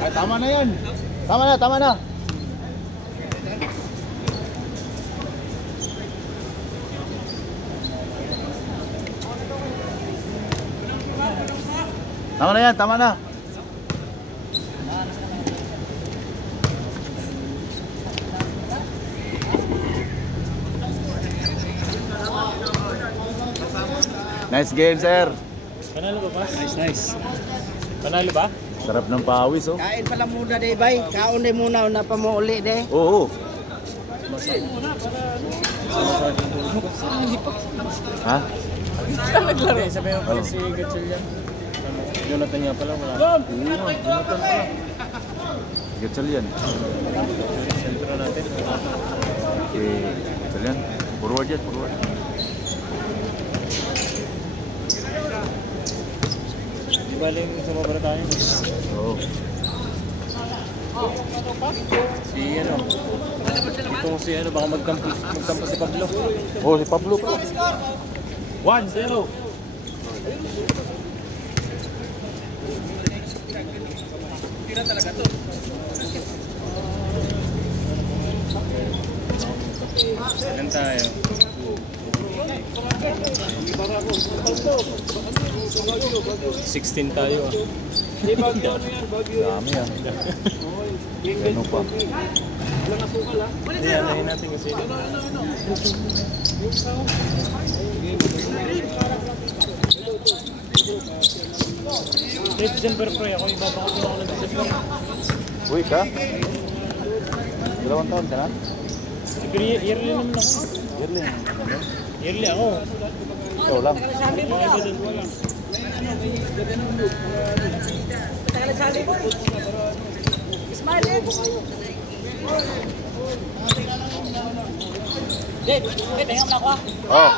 Ay, tama na yan. Tama na, tama na. Tama na yan, tama na. Nice game, sir. Panalo ba? Nice. Panalo ba? Sarap ng pawis, oh. Kain pala muna day, bay. Kaon day muna na pa mo uli day. Oo. Ha? Naglaro. Sabi mo pala si Gatchel yan. Jonathan niya pala. Jonathan pala. Gatchel yan. Sentro natin. Okay. Gatchel yan. Forward yan, forward. Baling sumobra tayo. Oo. Si ano? Itong si ano, baka magkampo si Pablo. Oh, si Pablo pa. 1-0. Tira talaga to. Ilan tayo? 16 tayo ah. Dami yan. Ano pa? Hindi, anahin natin kasi. December pre, ako yung babakasin ako ng December. Uy ka? 2 taon ka na? Yearly naman ako. Yearly. Yearly ako. Ikaw lang. Yung iba din wala. Oh.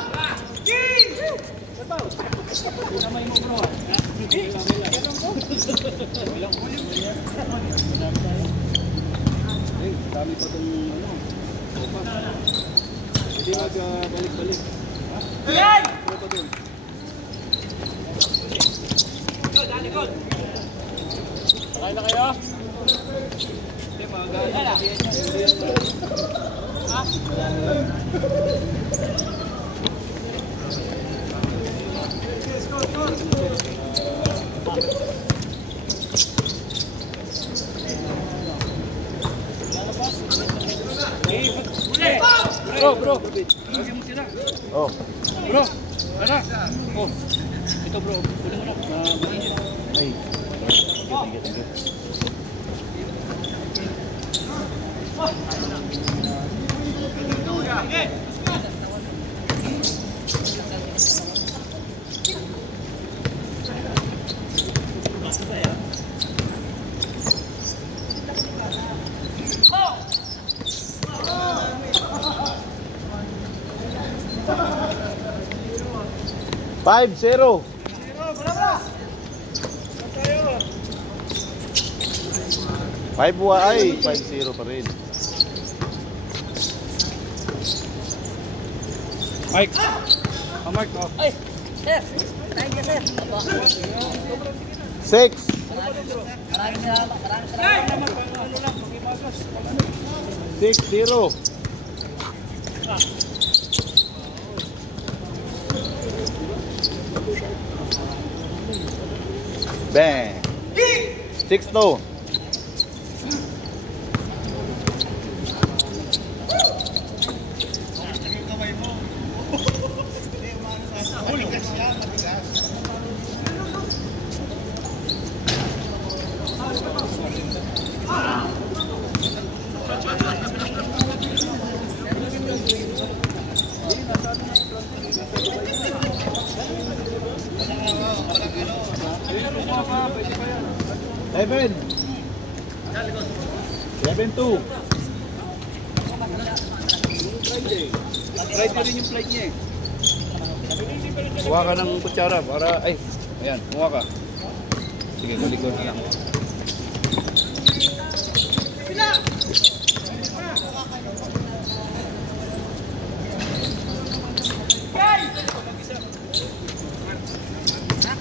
Dami pa tong ano. Hindi magbalik-balik. Yan! Ito doon. Sakain na kayo? Hindi, magaling. Ha? 'Bro. Lagyan mo sila. Oh. Bro, ano? Oh, ito bro, kunin mo na. Mainit. Ay. Thank you. Five, 0. 5-0 pa rin. Mike. Mike. Ay, sir. Thank you, sir. 6. Maraming salamat. 6-0. Bang. 6-2. Seven. 7-2. Try rin yung flight niya eh. Kuha ka ng kutsara para, ay, ayan, kuha ka. Sige, kulikon na lang.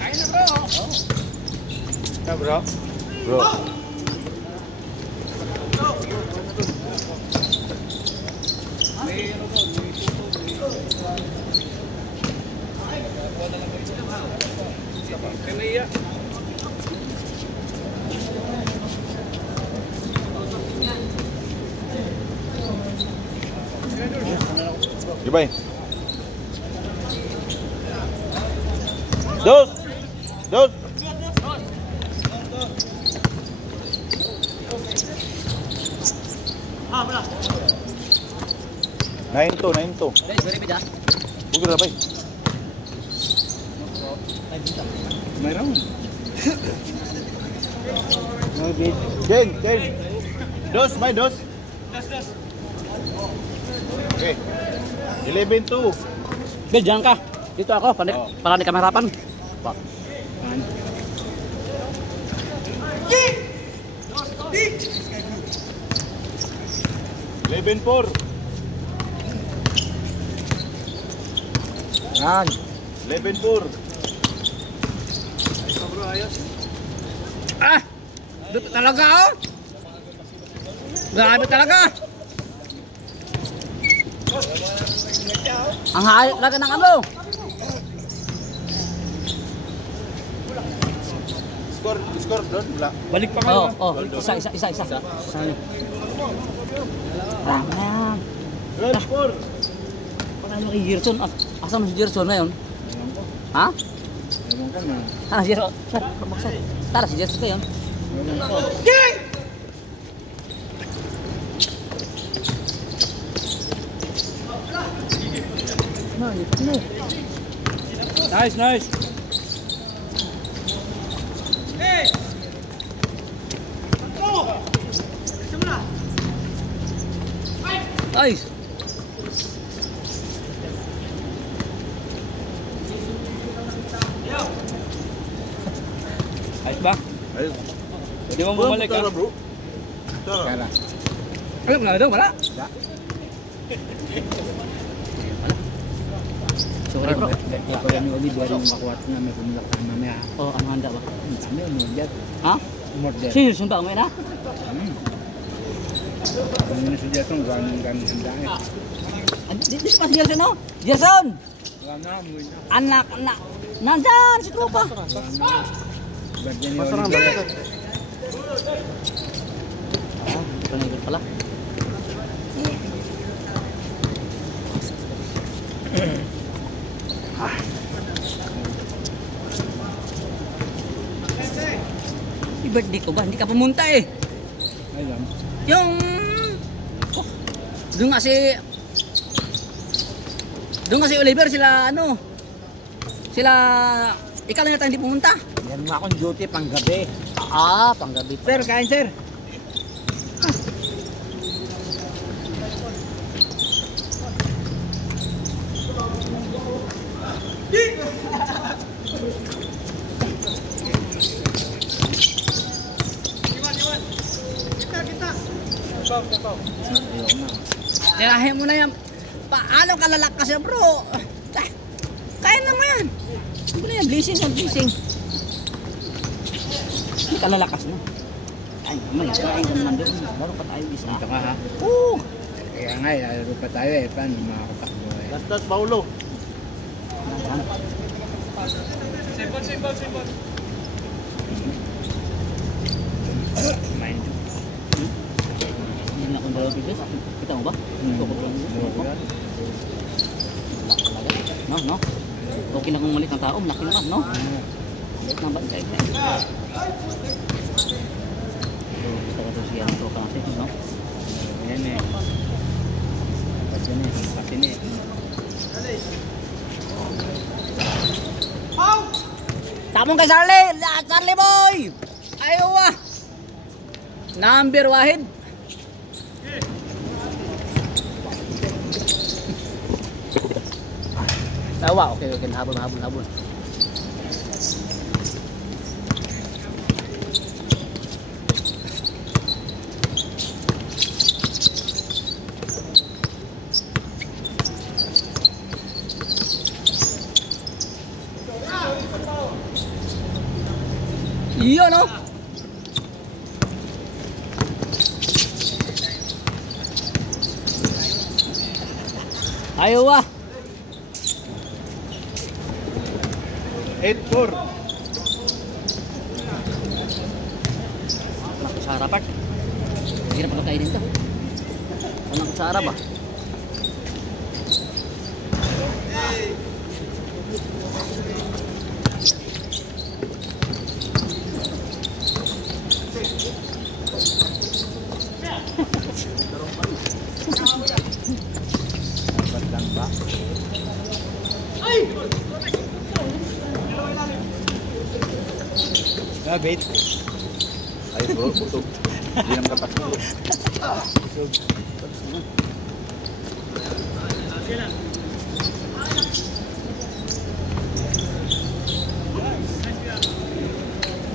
Kain na bro. Bro. Bro. Gibay. Dos. Dos. Nine to. Bugil na bay. Mayroon. Ken. Dos, may dos. Okay. 11-2. Bel, dyan ka. Dito ako, para di ka mahirapan. Pa. 11-4. Yan. 11-4. Ah! Dito talaga oh! Grabe talaga! Ang hayop talaga ng ano! Score doon. Wala. Balik pa kayo. Isa. Rama na yan. 12-4. Paano kay Gerson? Asa mo si Gerson ngayon? Ha? Ewan ka na. Si Gerson. Tara, si Gerson ngayon. Nice. Nice! Ayos ba? Ayun. Pwede mong bumalik Tara, ha? bro. Tara. Kala. Ano nga daw? Wala! Sorry bro. Kaya ko yan yung Oliver yung makuha na may pumulak na mamaya. Oh, ano handa ba? Kami umorder. Ha? Umorder. Si Gerson ba? May na? Kung yun siya itong ganang handa eh. Dito pa si Gerson oh! Gerson! Wala na, umuwi na. Anak! Nandyan! Si Tropa! Birthday ni Oliver. Panigil pala. I-birthday ko ba? Hindi ka pumunta eh. Ayun. Yung... Oh, doon nga si Oliver, sila ano... Sila... Ikaw lang yata hindi pumunta. Meron nga akong duty pang gabi. Panggabi. Sir, kain sir. Tirahin mo na yan. Paano ka lalakas yan bro? Kaya naman yan. Ano na yan? Blessing. Hindi ka lalakas na. Ay, may kain ka naman doon. Laro pa tayo isa. Ito ka ha. Oo. Kaya nga, lalo pa tayo eh. Paano makakatakbo eh. Lastas, Paulo. Mind you. Hindi na akong dalawang pieces. Kita mo ba? Ito ko lang. No? Okay na kung malit ng tao. Malaki naman, no? Malit ng bantay. Gusto ka to siya. Ito ka natin, no? Ayan eh. Pati na eh. Pati na eh. Tamong kay Charlie! Charlie boy! Ayaw ah! Number wahid. Tawa, okay. Habol. Iya no? Ayaw ah! 8-4. kutsara part. Hirap pa kainin to. Walang kutsara ba? Dapat lang ba? Gabit. Ay bro, busog. Hindi naman katakbo.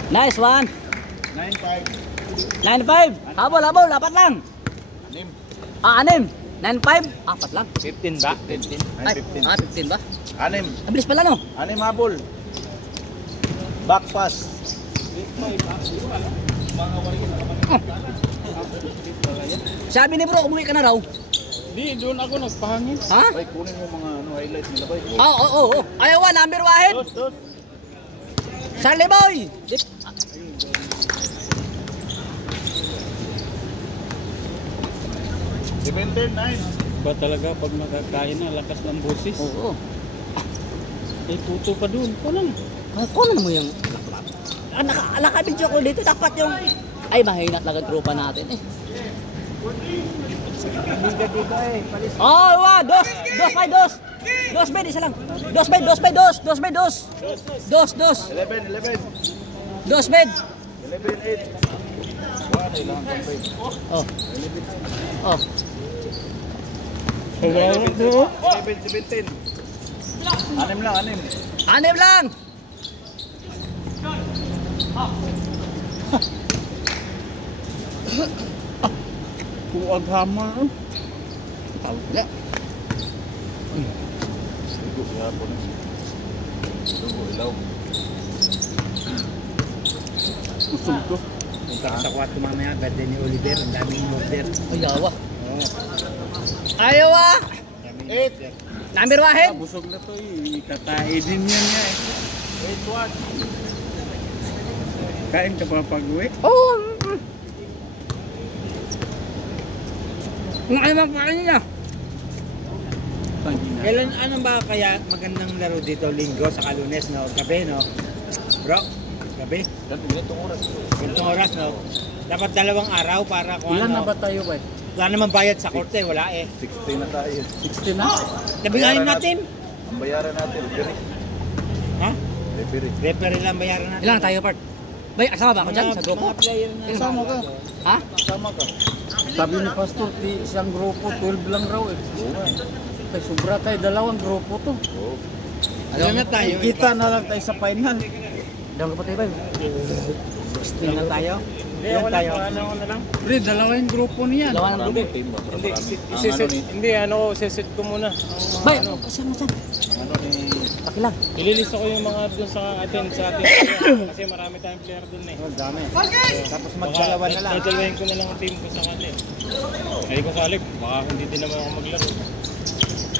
Nice one. 9-5. 9-5. Habol, habol. Apat lang. Anim. Ah, 6. 9-5. Apat lang. 15 ba? 15. Ay, 9-15. 15 ba? Anim. Abilis pala no? Anim habol. Back pass. Sabi ni bro, umuwi ka na raw. Hindi, doon ako nagpahangin. Ha? Bay, kunin mo mga highlight nila bay. Oo, oo, oo. Ayaw wa, number 1. Dos. Charlie boy. Dip. 17-9. Ba talaga pag nakakain na, lakas ng busis. Oo. May puto pa doon. Kulang. Kunin mo yung... Nakabidyo ko dito. Dapat yung... Ay, mahina talaga tropa natin eh. Oh, wa, dos by dos. Dos by isa lang. Dos by dos. Dos. 11. Dos bed. 11-8. Wala, kailangan kang bay. Oh. Oh. 11-17. Anim lang, anim. Anim lang. Kuwag hammer. Wala. Dugo, yapon. Dugo, ilaw. Kusog ko. Punta ka sa kwarto mamaya, birthday ni Oliver, ang daming order. Ayaw ah. Ayaw ah. 8. Number 1. Busog na to eh. Kakainin yan nga eh. 8-1. Kain ka pa pag-uwi? Oh. Ano naman pa niya? Kailan, ano ba kaya magandang laro dito, linggo, sa Lunes, no? Gabi, no? Bro, gabi? Ganitong oras. Ganitong oras, no? Dapat 2 araw para kung Ilan na ano. ba tayo ba? Wala naman bayad sa korte, wala eh. 16 na tayo. 60 na? Nabigayin natin. Ang bayaran natin, referee. Ha? Referee. Referee lang bayaran natin. Ilan tayo part? Bay, kasama ba ako dyan sa grupo? Mga player na. Kasama ka. Ha? Kasama ka. Sabi ni Pastor, di isang grupo, 12 lang raw eh. Tay, sobra tayo, 2 grupo to. Oo. Alam na tayo. Kita na lang tayo sa final. Dalang ka pa tayo ba? 16 na tayo. Ilan tayo? Pre, 2 yung grupo niyan. Dalawa ng grupo. Team ba? Hindi, Ang isisit, ano ni... hindi, sisit ko muna. Bay, kasama dyan. Ano ni... Pakilang. Ililista ko yung mga doon sa atin kasi marami tayong player doon eh. Oh, dami. Tapos magdalawa na lang. Dadalawahin ko na lang ang team ko sa kanil. Ay ko salip, baka hindi din naman ako maglaro.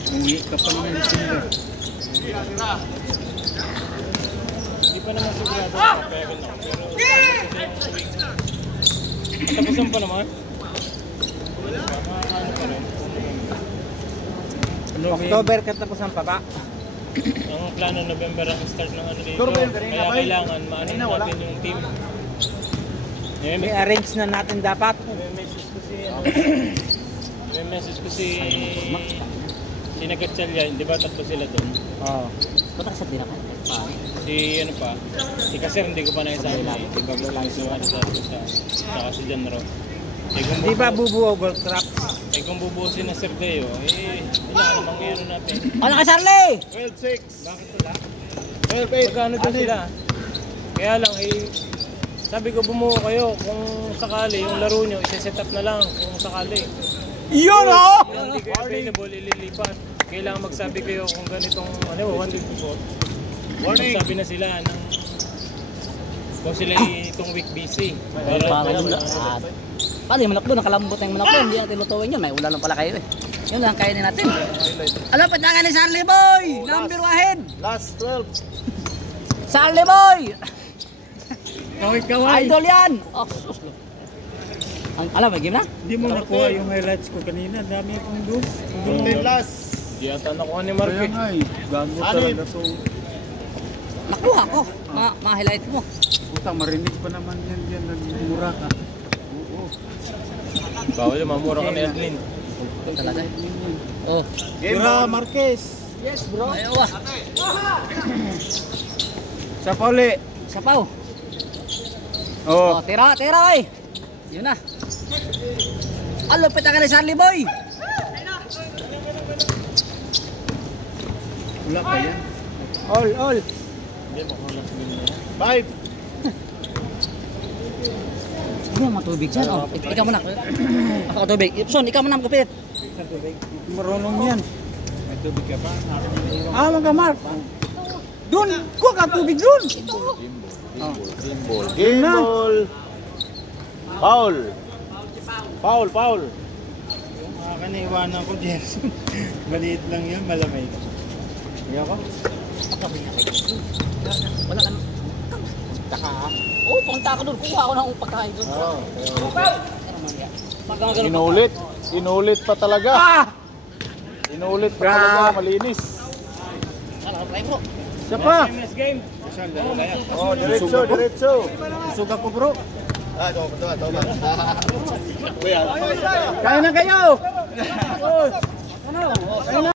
Uwi ka pa naman yung team eh. Hindi pa naman sigurado ako, papayagan ako. Pero tapusan pa naman. Baka ano pa rin. October katapusan pa ba? Ang plano November ang start ng ano dito. Sure ba yun? Kanina Kaya ba? kailangan maano Kanina wala. natin yung team. Eh, May arrange na natin dapat. may message ko si may message ko si Nagatsal yan, di ba tatlo sila doon? Oo. Ba't nakasabi na ka? Si ano pa, si Kaser hindi ko pa naisama si Pablo lang sa ano sa saka si John Ro. Eh kung Di ba bubuo golf crap? kung bubusin na Sergio, wala namang mangyayari natin. Ano ka, Charlie? 12-6. Bakit wala? 12-8. Magkano doon sila? Kaya lang sabi ko bumuo kayo kung sakali yung laro nyo, isa-set up na lang kung sakali. Yun oh! Kung hindi kayo available, ililipat. Kailangan magsabi kayo kung ganitong, ano, 1 week before. Warning. Magsabi na sila ng kung sila itong week busy. Paano yung paano yung manok doon? Nakalambot na yung manok doon. Hindi natin lutuin yun. May ulan lang pala kayo eh. Yun lang kainin natin. Alam, patakan ni Charlie Boy! Number 1! Last 12. Charlie Boy! Kaway-kaway! Idol yan! Oh, sus. Alam, may game na? Hindi mo nakuha yung highlights ko kanina. Dami akong doon. Di ata nakuha ni Mark Kaya eh. nga eh, gago talaga to. Nakuha ko. Ma-highlight mo. Puta, marinig pa naman yan dyan, nagmura ka. Oo. Bawal yung mamura ka ni Edlin. Talaga. Oh. Bra Marquez. Ayaw ah. Sa Pauli. Sapaw. Oh. Oh, tira, oy. Yun na. Alupit ka ni Charlie Boy. Wala pa yan. All. Five. Hindi mo matubig dyan. Oh, ikaw muna. Ako tubig. Son, ikaw muna magkapit. Marunong yan. May tubig ka pa? Mga Mark. Doon, kuha ka tubig doon. Game ball. Foul. Yung mga kaniwanan ko, Gerson. Maliit lang yan, malamay. Hindi ako? Wala ka. Taka. Oh, punta ako doon. Kuha ako ng pagkain doon. Inulit pa talaga. Inulit pa talaga, malinis. Wala ka play bro. Siya pa. Next game. Oh, diretso. Suga ko bro. Kaya na kayo.